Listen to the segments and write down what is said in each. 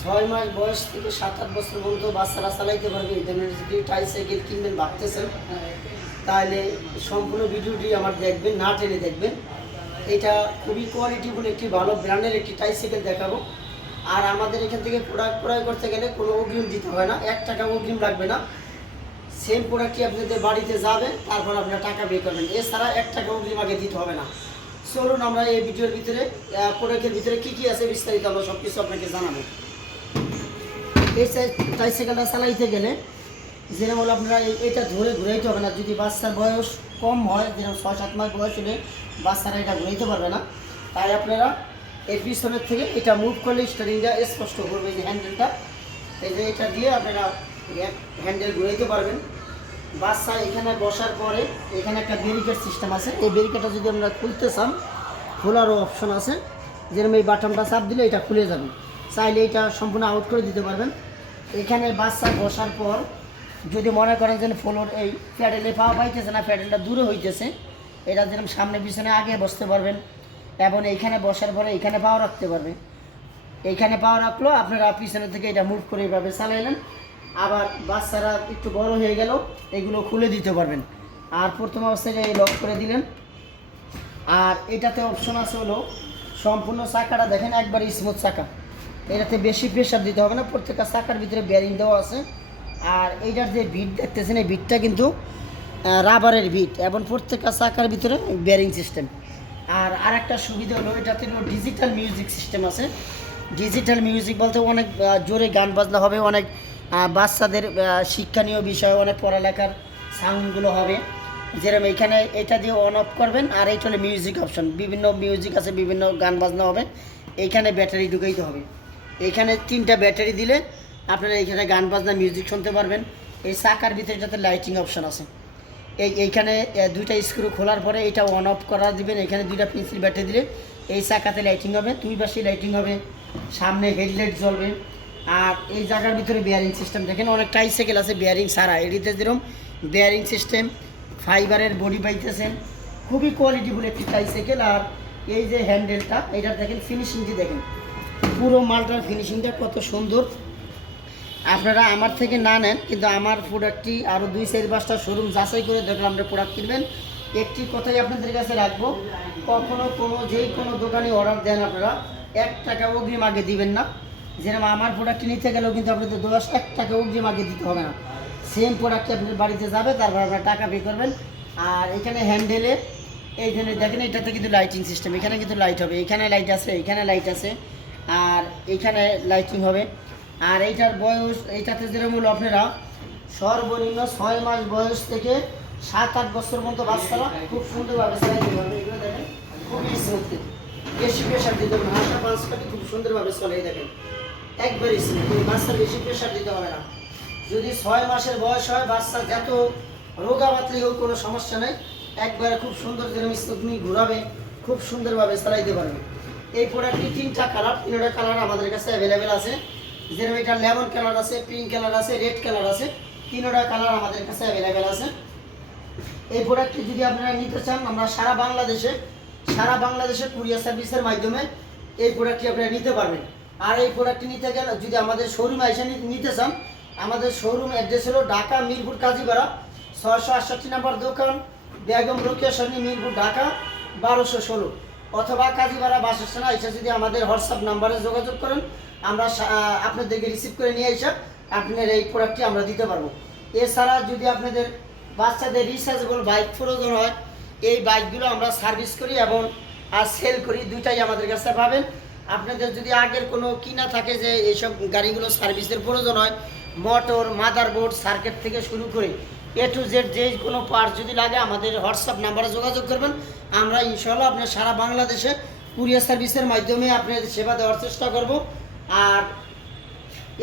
6 মাস বয়স থেকে 7-8 বছর পর্যন্ত বাচ্চারা চালাইতে পারবে। এই ধরনের যদি ট্রাইসাইকেল কিনবেন ভাবতেছেন, তাহলে সম্পূর্ণ ভিডিওটি আমার দেখবেন, না টেনে দেখবেন। এটা খুবই কোয়ালিটিফুল একটি ভালো ব্র্যান্ডের একটি ট্রাইসাইকেল দেখাবো। আর আমাদের এখান থেকে প্রোডাক্ট ক্রয় করতে গেলে কোনো অগ্রিম দিতে হয় না, 1 টাকা অগ্রিম লাগবে না। সেম প্রোডাক্টটি আপনাদের বাড়িতে যাবে, তারপর আপনারা টাকা পে করবেন। এছাড়া 1 টাকা অগ্রিম আগে দিতে হবে না। চলুন আমরা এই ভিডিওর ভিতরে প্রোডাক্টের ভিতরে কী কী আছে বিস্তারিত আমরা সব কিছু আপনাকে জানাবো। এই ট্রাইসাইকেলটা চালাইতে গেলে যেরকম হলো আপনারা এটা ধরে ঘুরাইতে হবে না। যদি বাচ্চার বয়স কম হয়, যেরকম 6-7 মাস বয়স হলে বাচ্চারা এটা ঘুরাইতে পারবে না, তাই আপনারা এর পিছনের থেকে এটা মুভ করলে স্টারিংটা স্পষ্ট করবে। যে হ্যান্ডেলটা, এই যে এটা দিয়ে আপনারা হ্যান্ডেল ঘুরাইতে পারবেন। বাচ্চা এখানে বসার পরে এখানে একটা ব্যারিকেড সিস্টেম আছে। এই ব্যারিকেডটা যদি আপনারা খুলতে চান, খোলারও অপশন আছে। যেরকম এই বাটনটা চাপ দিলে এটা খুলে যাবে, চাইলে এটা সম্পূর্ণ আউট করে দিতে পারবেন। এখানে বাচ্চা বসার পর যদি মনে করেন যে ফ্লোর এই প্যাডেলে পাওয়া পাইতেছে না, প্যাডেলটা দূরে হইতেছে, এটা যেরকম সামনে পিছনে আগে বসতে পারবেন। এবং এইখানে বসার পরে এইখানে পাওয়া রাখতে পারবে। এইখানে পাওয়া রাখলো, আপনারা পিছনে থেকে এটা মুভ করে এইভাবে চালাইলেন। আবার বাচ্চারা একটু বড় হয়ে গেল, এগুলো খুলে দিতে পারবেন। আর প্রথম অবস্থায় এই লক করে দিলেন। আর এটাতে অপশন আছে হলো সম্পূর্ণ চাকাটা দেখেন একবার স্মুথ চাকা, এটাতে বেশি প্রেশার দিতে হবে না। প্রত্যেকটা চাকার ভিতরে বেয়ারিং দেওয়া আছে। আর এইটার যে বিট দেখতেছেন, এই বিটটা কিন্তু রাবারের বিট, এবং প্রত্যেকটা চাকার ভিতরে বেয়ারিং সিস্টেম। আর আরেকটা সুবিধা হলো এটাতে ডিজিটাল মিউজিক সিস্টেম আছে। ডিজিটাল মিউজিক বলতে অনেক জোরে গান বাজনা হবে, অনেক বাচ্চাদের শিক্ষণীয় বিষয়, অনেক পড়ালেখার সাউন্ডগুলো হবে। যেরকম এখানে এটা দিয়ে অন অফ করবেন। আর এইটা হলো মিউজিক অপশন, বিভিন্ন মিউজিক আছে, বিভিন্ন গান বাজনা হবে। এইখানে ব্যাটারি ঢুকাইতে হবে। এখানে 3টা ব্যাটারি দিলে আপনারা এইখানে গান বাজনা মিউজিক শুনতে পারবেন। এই চাকার ভিতরে এটাতে লাইটিং অপশন আছে। এইখানে 2টা স্ক্রু খোলার পরে এটা অন অফ করা দিবেন। এখানে 2টা পেন্সিল ব্যাটারি দিলে এই চাকাতে লাইটিং হবে, 2 পাশে লাইটিং হবে, সামনে হেডলাইট জ্বলবে। আর এই জায়গার ভিতরে বেয়ারিং সিস্টেম দেখেন, অনেক ট্রাইসাইকেল আছে বেয়ারিং ছাড়া, এটিতে যেরকম বেয়ারিং সিস্টেম, ফাইবারের বডি পাইতেছেন, খুবই কোয়ালিটিফুল একটি ট্রাইসাইকেল। আর এই যে হ্যান্ডেলটা, এটার দেখেন ফিনিশিংটি দেখেন, পুরো মালটার ফিনিশিংটা কত সুন্দর। আপনারা আমার থেকে না নেন, কিন্তু আমার প্রোডাক্টটি আরও 2-4-5টা শোরুম যাচাই করে দেখলে আমরা প্রোডাক্ট কিনবেন। একটি কথাই আপনাদের কাছে রাখবো, কখনো কোনো দোকানে অর্ডার দেন আপনারা 1 টাকা অগ্রিম আগে দিবেন না। যেরকম আমার প্রোডাক্টটি নিতে গেলেও কিন্তু আপনাদের 1 টাকা অগ্রিম আগে দিতে হবে না। সেম প্রোডাক্টটি আপনাদের বাড়িতে যাবে, তারপর আপনারা টাকা পে করবেন। আর এখানে হ্যান্ডেলে এই জন্য দেখেন, এটাতে কিন্তু লাইটিং সিস্টেম, এখানে কিন্তু লাইট হবে, এখানে লাইট আছে, এখানে লাইট আছে, আর এইখানে লাইটিং হবে। আর এইটার বয়স, এইটাতে যেরকম হলো আপনারা সর্বনিম্ন 6 মাস বয়স থেকে 7-8 বছর পর্যন্ত বাচ্চারা খুব সুন্দরভাবে চালাইতে পারবে। এগুলো দেখেন খুবই স্মুথ, বেশি প্রেশার দিতে হবে না, হালকা পাঁচ কাটি খুব সুন্দরভাবে চলে। দেখেন একবারই স্মুথ, বাচ্চার বেশি প্রেশার দিতে হবে না। যদি 6 মাসের বয়স হয়, বাচ্চা যত রোগা বাতলি হোক কোনো সমস্যা নেই, একবারে খুব সুন্দর যেরকম স্মুথলি ঘুরাবে, খুব সুন্দরভাবে চালাইতে পারবে। এই প্রোডাক্টটি 3টা কালার, 3টা কালার আমাদের কাছে অ্যাভেলেবেল আছে। যেরকম এটা লেমন কালার আছে, পিঙ্ক কালার আছে, রেড কালার আছে, 3টা কালার আমাদের কাছে অ্যাভেলেবেল আছে। এই প্রোডাক্টটি যদি আপনারা নিতে চান, আমরা সারা বাংলাদেশে কুরিয়ার সার্ভিসের মাধ্যমে এই প্রোডাক্টটি আপনারা নিতে পারবেন। আর এই প্রোডাক্টটি নিতে গেলে যদি আমাদের শোরুমে এসে নিতে চান, আমাদের শোরুম অ্যাড্রেস হলো ঢাকা মিরপুর কাজীপাড়া 668 নম্বর দোকান, বেগম রোকেয়া সরণি, মিরপুর, ঢাকা 1216। অথবা কাজীপাড়া বাস স্ট্যান্ডে এসে যদি আমাদের হোয়াটসঅ্যাপ নাম্বারে যোগাযোগ করেন, আমরা আপনাদেরকে রিসিভ করে নিয়ে এসে আপনার এই প্রোডাক্টটি আমরা দিতে পারবো। এছাড়া যদি আপনাদের বাচ্চাদের রিচার্জেবল বাইক প্রয়োজন হয়, এই বাইকগুলো আমরা সার্ভিস করি এবং সেল করি, 2টাই আমাদের কাছে পাবেন। আপনাদের যদি আগের কোনো কিনা থাকে যে এইসব গাড়িগুলো সার্ভিসের প্রয়োজন হয়, মোটর, মাদারবোর্ড, সার্কিট থেকে শুরু করে A to Z যে কোনো পার্ট যদি লাগে, আমাদের হোয়াটসঅ্যাপ নাম্বারে যোগাযোগ করবেন। আমরা ইনশাআল্লাহ আপনার সারা বাংলাদেশে কুরিয়ার সার্ভিসের মাধ্যমে আপনাদের সেবা দেওয়ার চেষ্টা করব। আর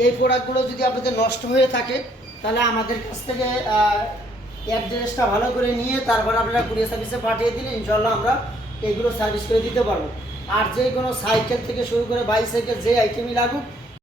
এই প্রোডাক্টগুলো যদি আপনাদের নষ্ট হয়ে থাকে, তাহলে আমাদের কাছ থেকে অ্যাড্রেসটা ভালো করে নিয়ে তারপর আপনারা কুরিয়ার সার্ভিসে পাঠিয়ে দিলে ইনশাআল্লাহ আমরা এইগুলো সার্ভিস করে দিতে পারবো। আর যে কোনো সাইকেল থেকে শুরু করে বাইসাইকেল, যে আইটেমই লাগুক,